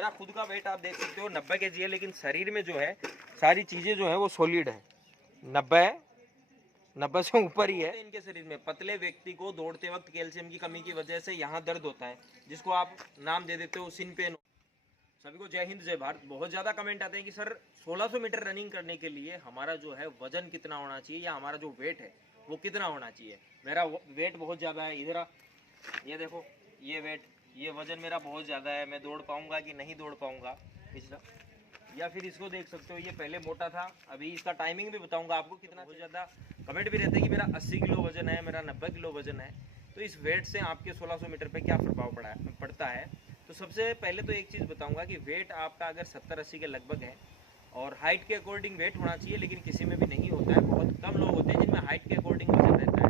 मेरा खुद का वेट आप देख सकते हो 90 kg है, लेकिन शरीर में जो है सारी चीज़ें जो है वो सॉलिड है, 90 से ऊपर ही है। इनके शरीर में पतले व्यक्ति को दौड़ते वक्त कैल्शियम की कमी की वजह से यहाँ दर्द होता है, जिसको आप नाम दे देते हो सिन पेन। सभी को जय हिंद जय भारत। बहुत ज़्यादा कमेंट आते हैं कि सर 1600 मीटर रनिंग करने के लिए हमारा जो है वजन कितना होना चाहिए या हमारा जो वेट है वो कितना होना चाहिए। मेरा वेट बहुत ज़्यादा है, इधर ये देखो, ये वेट, ये वजन मेरा बहुत ज़्यादा है, मैं दौड़ पाऊँगा कि नहीं दौड़ पाऊँगा पिछला। या फिर इसको देख सकते हो, ये पहले मोटा था, अभी इसका टाइमिंग भी बताऊँगा आपको कितना। बहुत ज़्यादा कमेंट भी रहते हैं कि मेरा 80 किलो वजन है, मेरा 90 किलो वजन है, तो इस वेट से आपके 1600 मीटर पर क्या प्रभाव पड़ता है। तो सबसे पहले तो एक चीज़ बताऊंगा कि वेट आपका अगर 70-80 के लगभग है और हाइट के अकॉर्डिंग वेट होना चाहिए, लेकिन किसी में भी नहीं होता है। बहुत कम लोग होते हैं जिनमें हाइट के अकॉर्डिंग वजन रहता है।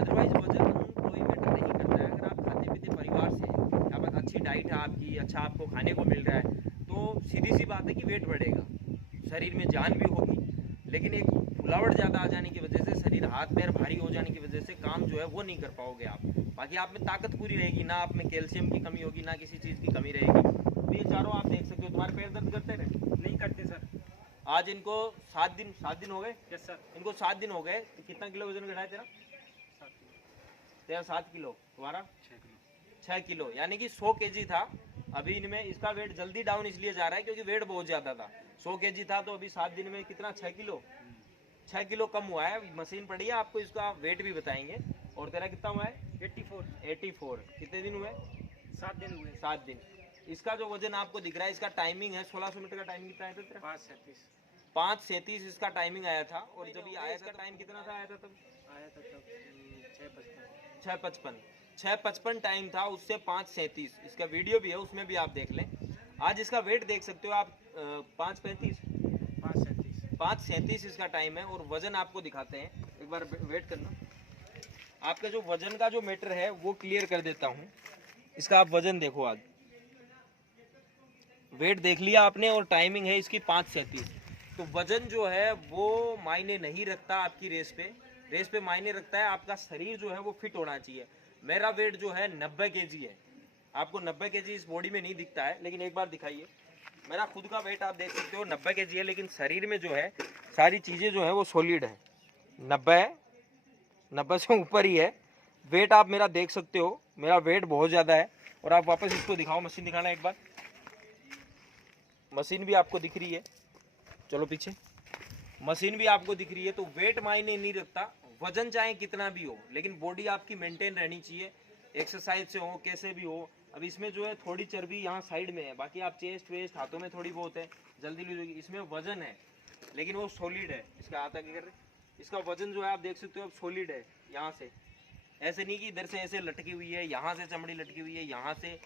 अदरवाइज वजन कोई मैटर नहीं करता है। अगर आप खाते पीते परिवार से हैं, यहाँ पर अच्छी डाइट है आपकी, अच्छा आपको खाने को मिल रहा है, तो सीधी सी बात है कि वेट बढ़ेगा, शरीर में जान भी होगी। लेकिन एक फुलावट ज़्यादा आ जाने की वजह से, शरीर हाथ पैर भारी हो जाने की वजह से काम जो है वो नहीं कर पाओगे आप। बाकी आप में ताकत पूरी रहेगी, ना आप में कैल्शियम की कमी होगी, ना किसी चीज़ की कमी रहेगी। तो ये चारों आप देख सकते हो। तुम्हारे पैर दर्द करते रहे? नहीं करते सर। आज इनको 7 दिन हो गए। Yes sir. इनको 7 दिन हो गए। तो कितना किलो वजन घटाया तेरा? 7 किलो। तुम्हारा 6 किलो, यानी कि 100 kg था अभी इनमें। इसका वेट जल्दी डाउन इसलिए जा रहा है क्योंकि वेट बहुत ज़्यादा था। 100 kg था तो अभी 7 दिन में कितना, 6 किलो 6 किलो कम हुआ है। मशीन पड़ी है, आपको इसका वेट भी बताएंगे। और तेरा कितना हुआ है? 84। कितने दिन हुए? 7 दिन हुए। 7 दिन। इसका जो वजन आपको दिख रहा है, इसका टाइमिंग है 1600 मीटर का टाइमिंग कितना है तेरा? 5:37 इसका टाइमिंग आया था। और जब ये आया इसका टाइम कितना था, आया था तब 6:55 टाइम था, उससे 5:37। इसका वीडियो भी है, उसमें भी आप देख लें। आज इसका वेट देख सकते हो आप, 5:37 इसका टाइम है। और वजन आपको दिखाते हैं, एक बार वेट करना। आपका जो वजन का जो मीटर है वो क्लियर कर देता हूँ। इसका आप वजन देखो, आज वेट देख लिया आपने और टाइमिंग है इसकी 5:37। तो वजन जो है वो मायने नहीं रखता आपकी रेस पे मायने रखता है आपका शरीर जो है वो फिट होना चाहिए। मेरा वेट जो है 90 kg है। आपको 90 kg इस बॉडी में नहीं दिखता है, लेकिन एक बार दिखाइए। मेरा खुद का वेट आप देख सकते हो 90 kg है, लेकिन शरीर में जो है सारी चीज़ें जो है वो सॉलिड है, 90 से ऊपर ही है। वेट आप मेरा देख सकते हो, मेरा वेट बहुत ज़्यादा है। और आप वापस इसको दिखाओ, मशीन दिखाना एक बार। मशीन भी आपको दिख रही है, चलो पीछे। मशीन भी आपको दिख रही है। तो वेट मायने नहीं रखता, वजन चाहे कितना भी हो, लेकिन बॉडी आपकी मेंटेन रहनी चाहिए, एक्सरसाइज से हो, कैसे भी हो। अब इसमें जो है थोड़ी चर्बी यहाँ साइड में है, बाकी आप चेस्ट वेस्ट हाथों में थोड़ी बहुत है, जल्दी लूज होगी। इसमें वजन है लेकिन वो सॉलिड है। इसका हाथ आगे कर रहे, इसका वजन जो है आप देख सकते हो अब सॉलिड है। यहाँ से ऐसे नहीं कि इधर से ऐसे लटकी हुई है, यहाँ से चमड़ी लटकी हुई है, यहाँ से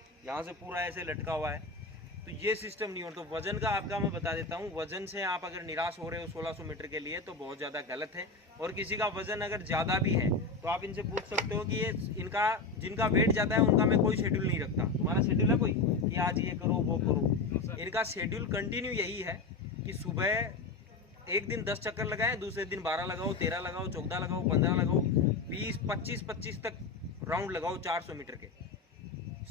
पूरा ऐसे लटका हुआ है, तो ये सिस्टम नहीं हो। तो वजन का आपका मैं बता देता हूँ, वजन से आप अगर निराश हो रहे हो 1600 मीटर के लिए तो बहुत ज़्यादा गलत है। और किसी का वजन अगर ज़्यादा भी है तो आप इनसे पूछ सकते हो कि ये इनका, जिनका वेट ज़्यादा है उनका मैं कोई शेड्यूल नहीं रखता। तुम्हारा शेड्यूल है कोई कि आज ये करो वो करो? इनका शेड्यूल कंटिन्यू यही है कि सुबह एक दिन 10 चक्कर लगाएं, दूसरे दिन 12 लगाओ, 13 लगाओ, 14 लगाओ, 15 लगाओ, 20, 25 तक राउंड लगाओ 400 मीटर के।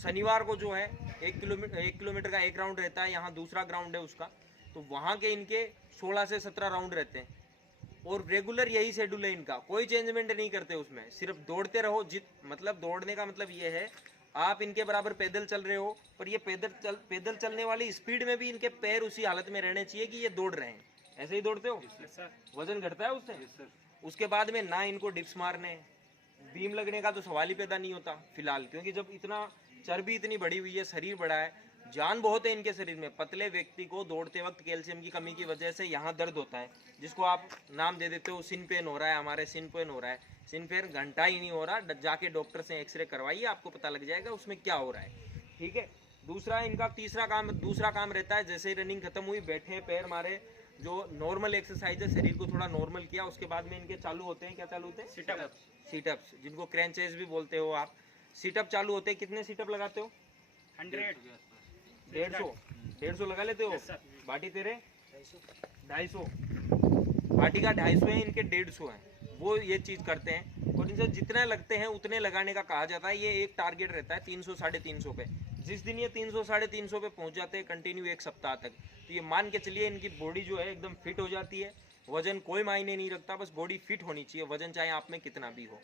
शनिवार को जो है 1 किलोमीटर का एक राउंड रहता है, यहाँ दूसरा ग्राउंड है उसका, तो वहाँ के इनके 16 से 17 राउंड रहते हैं। और रेगुलर यही शेड्यूल है इनका, कोई चेंजमेंट नहीं करते उसमें, सिर्फ दौड़ते रहो। मतलब दौड़ने का मतलब ये है आप इनके बराबर पैदल चल रहे हो, पर ये पैदल चलने वाली स्पीड में भी इनके पैर उसी हालत में रहने चाहिए कि ये दौड़ रहे हैं। ऐसे ही दौड़ते हो? वजन घटता है उससे। उसके बाद में ना इनको डिप्स मारने, बीम लगने का तो सवाल ही पैदा नहीं होता फिलहाल, क्योंकि जब इतना चर्बी इतनी बढ़ी हुई है, शरीर बड़ा है, जान बहुत है इनके शरीर में। पतले व्यक्ति को दौड़ते वक्त कैल्शियम की कमी की वजह से यहाँ दर्द होता है, जिसको आप नाम दे देते हो सिन पेन हो रहा है। हमारे सिन पेन हो रहा है, सिन पेन घंटा ही नहीं हो रहा, जाके डॉक्टर से एक्सरे करवाइए, आपको पता लग जाएगा उसमें क्या हो रहा है। ठीक है। दूसरा इनका दूसरा काम रहता है, जैसे ही रनिंग खत्म हुई, बैठे पैर मारे, जो नॉर्मल एक्सरसाइज है, शरीर को थोड़ा नॉर्मल किया, उसके बाद में इनके चालू होते हैं, क्या चालू होते हैं? सीटअप्स, जिनको क्रंचेस भी बोलते हो आप। सीटअप चालू होते हैं। कितने सीटअप लगाते हो? 100, 150 लगा लेते हो? बाटी तेरे 250, बाटी का 250 है, इनके 150 है। वो ये चीज़ करते हैं और इनसे जितने लगते हैं उतने लगाने का कहा जाता है। ये एक टारगेट रहता है 300 साढ़े 300 पे, जिस दिन ये 300 350 पे पहुंच जाते हैं कंटिन्यू एक सप्ताह तक, तो ये मान के चलिए इनकी बॉडी जो है एकदम फिट हो जाती है। वजन कोई मायने नहीं रखता, बस बॉडी फिट होनी चाहिए, वजन चाहे आप में कितना भी हो।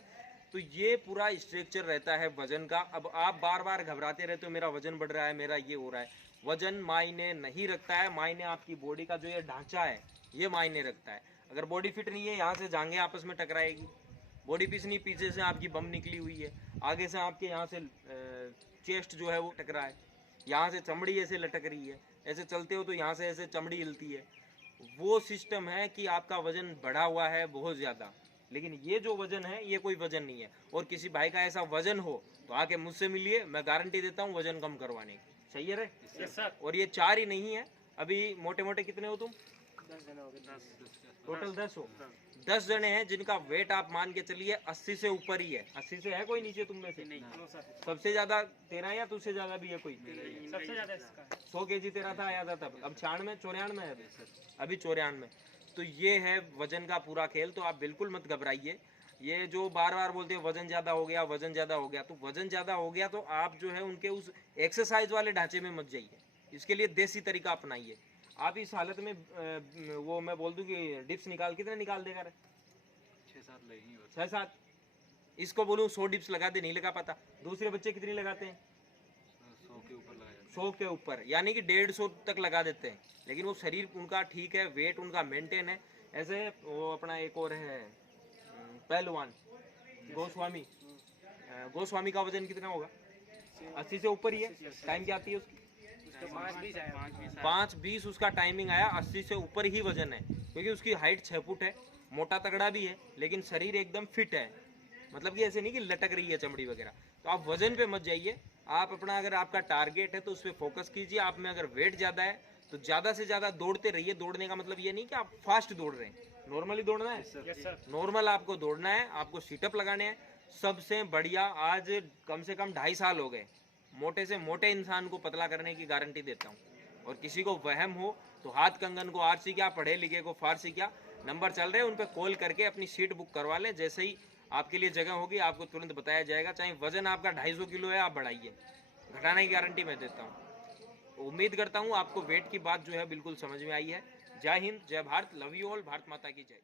तो ये पूरा स्ट्रक्चर रहता है वजन का। अब आप बार बार घबराते रहते हो मेरा वजन बढ़ रहा है, मेरा ये हो रहा है। वजन मायने नहीं रखता है, मायने आपकी बॉडी का जो ये ढांचा है ये मायने रखता है। अगर बॉडी फिट नहीं है, यहाँ से जांघें आपस में टकराएगी, बॉडी पिछनी, पीछे से आपकी बम निकली हुई है, आगे से आपके यहाँ से चेस्ट जो है वो टकरा है, यहाँ से चमड़ी ऐसे लटक रही है, ऐसे चलते हो तो यहाँ से ऐसे चमड़ी हिलती है। वो सिस्टम है कि आपका वजन बढ़ा हुआ है बहुत ज़्यादा। लेकिन ये जो वजन है ये कोई वजन नहीं है। और किसी भाई का ऐसा वजन हो तो आके मुझसे मिलिए, मैं गारंटी देता हूँ वजन कम करवाने की। सही है रे? Yes sir. और ये 4 ही नहीं है, अभी मोटे मोटे कितने हो तुम? 10 जने हो गए। टोटल 10 हो। 10 जने हैं जिनका वेट आप मान के चलिए 80 से ऊपर ही है। 80 से है कोई नीचे तुम में से? No sir. सबसे ज्यादा तेरा या तुझसे ज्यादा भी है कोई? सबसे ज्यादा इसका है। 100 केजी तेरा था आया था तब, अब 96 94 है अभी 94। तो ये है वजन का पूरा खेल। तो आप बिल्कुल मत घबराइए। ये जो बार बार बोलते हैं वजन ज़्यादा हो गया, वजन ज़्यादा हो गया, तो वजन ज़्यादा हो गया तो आप जो है उनके उस एक्सरसाइज वाले ढांचे में मत जाइए। इसके लिए देसी तरीका अपनाइए। आप इस हालत में वो मैं बोल दूं कि डिप्स निकाल, कितने निकाल देगा रे? 6-7। इसको बोलूँ 100 डिप्स लगा दे, नहीं लगा पाता। दूसरे बच्चे कितनी लगाते हैं? 100 के ऊपर, यानी कि 150 तक लगा देते हैं। लेकिन वो शरीर उनका ठीक है, वेट उनका मेंटेन है। ऐसे वो अपना एक और है पहलवान गोस्वामी, गोस्वामी का वजन कितना होगा? 80 से ऊपर ही है। टाइम क्या आती है उसकी? 5:20 उसका टाइमिंग आया। 80 से ऊपर ही वजन है, क्योंकि उसकी हाइट 6 फुट है, मोटा तगड़ा भी है, लेकिन शरीर एकदम फिट है। मतलब कि ऐसे नहीं कि लटक रही है चमड़ी वगैरह। तो आप वजन पे मत जाइए। आप अपना, अगर आपका टारगेट है तो उस पर फोकस कीजिए। आप में अगर वेट ज़्यादा है तो ज़्यादा से ज़्यादा दौड़ते रहिए। दौड़ने का मतलब ये नहीं कि आप फास्ट दौड़ रहे हैं, नॉर्मली दौड़ना है। Yes sir. नॉर्मल आपको दौड़ना है, आपको सीटअप लगाने हैं। सबसे बढ़िया, आज कम से कम 2.5 साल हो गए मोटे से मोटे इंसान को पतला करने की गारंटी देता हूँ। और किसी को वहम हो तो हाथ कंगन को आरसी क्या, पढ़े लिखे को फारसी क्या, नंबर चल रहे हैं उन पर कॉल करके अपनी सीट बुक करवा लें। जैसे ही आपके लिए जगह होगी आपको तुरंत बताया जाएगा। चाहे वजन आपका 250 किलो है, आप बढ़ाइए, घटाने की गारंटी मैं देता हूँ। उम्मीद करता हूँ आपको वेट की बात जो है बिल्कुल समझ में आई है। जय हिंद, जय Bharat, love you all, Bharat माता की जय।